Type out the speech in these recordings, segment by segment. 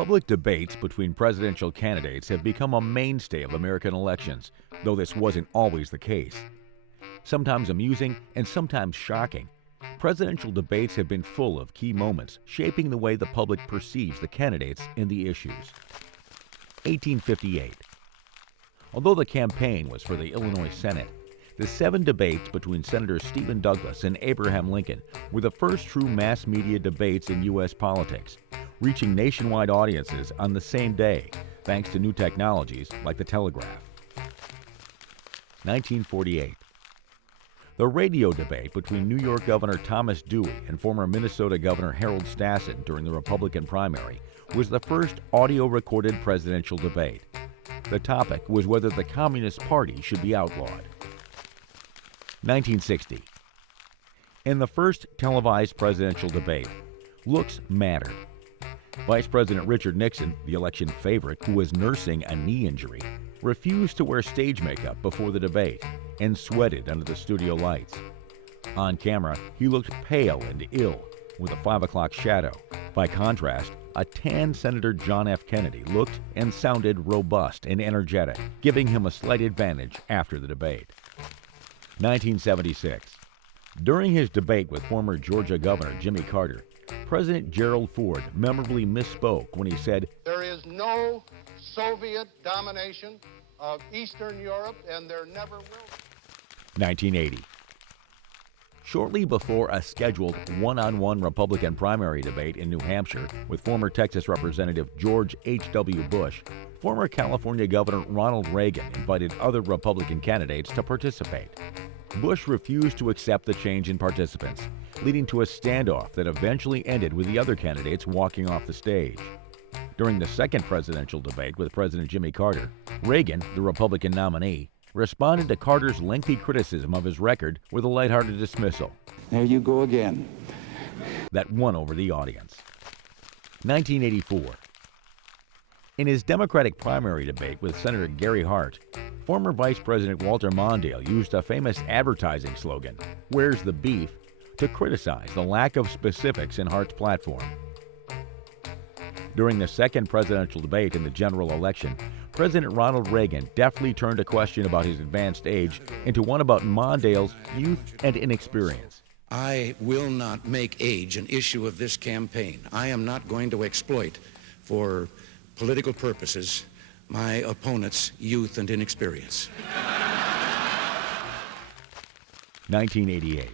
Public debates between presidential candidates have become a mainstay of American elections, though this wasn't always the case. Sometimes amusing and sometimes shocking, presidential debates have been full of key moments shaping the way the public perceives the candidates and the issues. 1858. Although the campaign was for the Illinois Senate, the 7 debates between Senators Stephen Douglas and Abraham Lincoln were the first true mass media debates in U.S. politics, reaching nationwide audiences on the same day, thanks to new technologies like the telegraph. 1948. The radio debate between New York Governor Thomas Dewey and former Minnesota Governor Harold Stassen during the Republican primary was the first audio-recorded presidential debate. The topic was whether the Communist Party should be outlawed. 1960. In the first televised presidential debate, looks mattered. Vice President Richard Nixon, the election favorite who was nursing a knee injury, refused to wear stage makeup before the debate and sweated under the studio lights. On camera, he looked pale and ill, with a 5 o'clock shadow. By contrast, a tan Senator John F. Kennedy looked and sounded robust and energetic, giving him a slight advantage after the debate. 1976. During his debate with former Georgia Governor Jimmy Carter, President Gerald Ford memorably misspoke when he said, "There is no Soviet domination of Eastern Europe, and there never will be." 1980. Shortly before a scheduled one-on-one Republican primary debate in New Hampshire with former Texas Representative George H.W. Bush, former California Governor Ronald Reagan invited other Republican candidates to participate. Bush refused to accept the change in participants, leading to a standoff that eventually ended with the other candidates walking off the stage. During the second presidential debate with President Jimmy Carter, Reagan, the Republican nominee, responded to Carter's lengthy criticism of his record with a lighthearted dismissal. "There you go again." That won over the audience. 1984. In his Democratic primary debate with Senator Gary Hart, former Vice President Walter Mondale used a famous advertising slogan, "Where's the beef?" to criticize the lack of specifics in Hart's platform. During the second presidential debate in the general election, President Ronald Reagan deftly turned a question about his advanced age into one about Mondale's youth and inexperience. "I will not make age an issue of this campaign. I am not going to exploit, for political purposes, my opponent's youth and inexperience." 1988.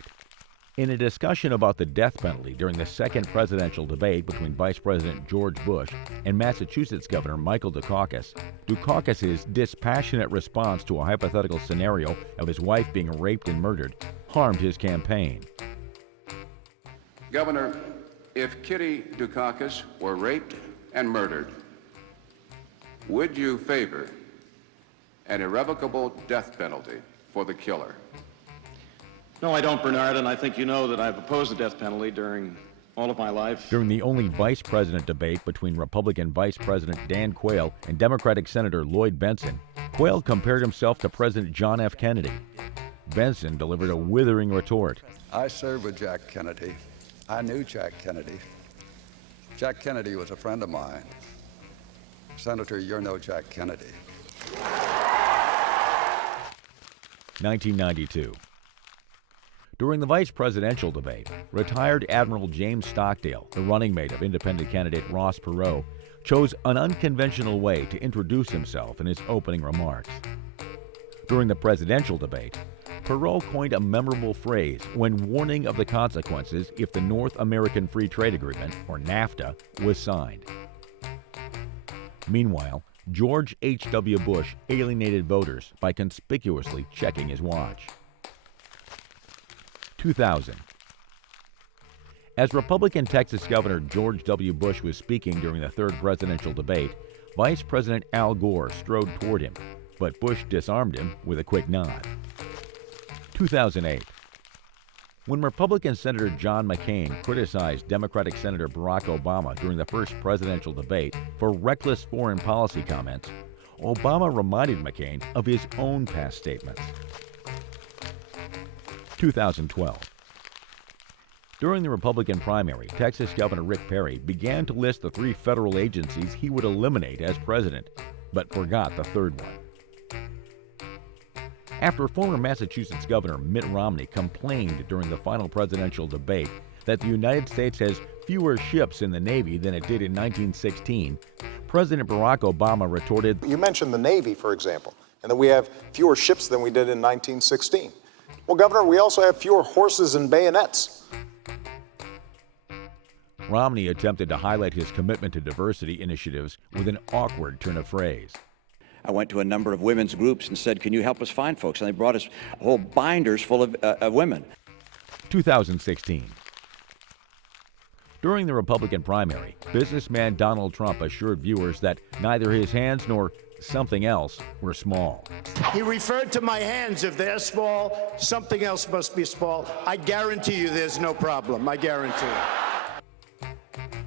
In a discussion about the death penalty during the second presidential debate between Vice President George Bush and Massachusetts Governor Michael Dukakis's dispassionate response to a hypothetical scenario of his wife being raped and murdered harmed his campaign. "Governor, if Kitty Dukakis were raped and murdered, would you favor an irrevocable death penalty for the killer?" No, I don't, Bernard, and I think you know that I've opposed the death penalty during all of my life. During the only vice president debate between Republican Vice President Dan Quayle and Democratic Senator Lloyd Bentsen, Quayle compared himself to President John F. Kennedy. Bentsen delivered a withering retort. "I served with Jack Kennedy. I knew Jack Kennedy. Jack Kennedy was a friend of mine. Senator, you're no Jack Kennedy." 1992. During the vice presidential debate, retired Admiral James Stockdale, the running mate of independent candidate Ross Perot, chose an unconventional way to introduce himself in his opening remarks. During the presidential debate, Perot coined a memorable phrase when warning of the consequences if the North American Free Trade Agreement, or NAFTA, was signed. Meanwhile, George H.W. Bush alienated voters by conspicuously checking his watch. 2000. As Republican Texas Governor George W. Bush was speaking during the third presidential debate, Vice President Al Gore strode toward him, but Bush disarmed him with a quick nod. 2008. When Republican Senator John McCain criticized Democratic Senator Barack Obama during the first presidential debate for reckless foreign policy comments, Obama reminded McCain of his own past statements. 2012. During the Republican primary, Texas Governor Rick Perry began to list the 3 federal agencies he would eliminate as president, but forgot the third one. After former Massachusetts Governor Mitt Romney complained during the final presidential debate that the United States has fewer ships in the Navy than it did in 1916, President Barack Obama retorted, You mentioned the Navy, for example, and that we have fewer ships than we did in 1916. Well, Governor, we also have fewer horses and bayonets. Romney attempted to highlight his commitment to diversity initiatives with an awkward turn of phrase. I went to a number of women's groups and said, can you help us find folks? And they brought us whole binders full of women. 2016. During the Republican primary, businessman Donald Trump assured viewers that neither his hands nor something else were small. He referred to my hands. If they're small, something else must be small. I guarantee you there's no problem. I guarantee it.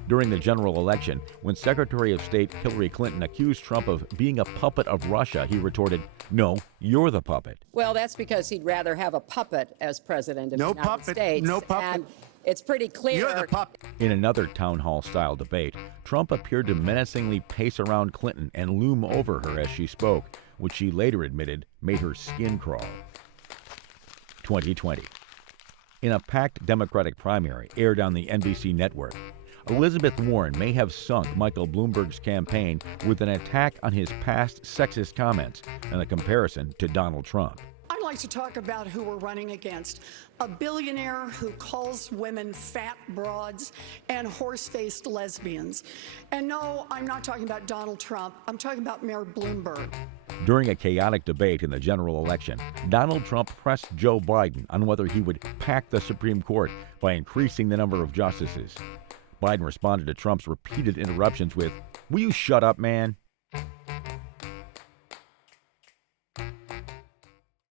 During the general election, when Secretary of State Hillary Clinton accused Trump of being a puppet of Russia, he retorted, "No, you're the puppet." Well, that's because he'd rather have a puppet as president of the United States. No puppet. And it's pretty clear. You're the puppet. In another town hall-style debate, Trump appeared to menacingly pace around Clinton and loom over her as she spoke, which she later admitted made her skin crawl. 2020. In a packed Democratic primary aired on the NBC network, Elizabeth Warren may have sunk Michael Bloomberg's campaign with an attack on his past sexist comments and a comparison to Donald Trump. I'd like to talk about who we're running against. A billionaire who calls women fat broads and horse-faced lesbians. And no, I'm not talking about Donald Trump. I'm talking about Mayor Bloomberg. During a chaotic debate in the general election, Donald Trump pressed Joe Biden on whether he would pack the Supreme Court by increasing the number of justices. Biden responded to Trump's repeated interruptions with, "Will you shut up, man?"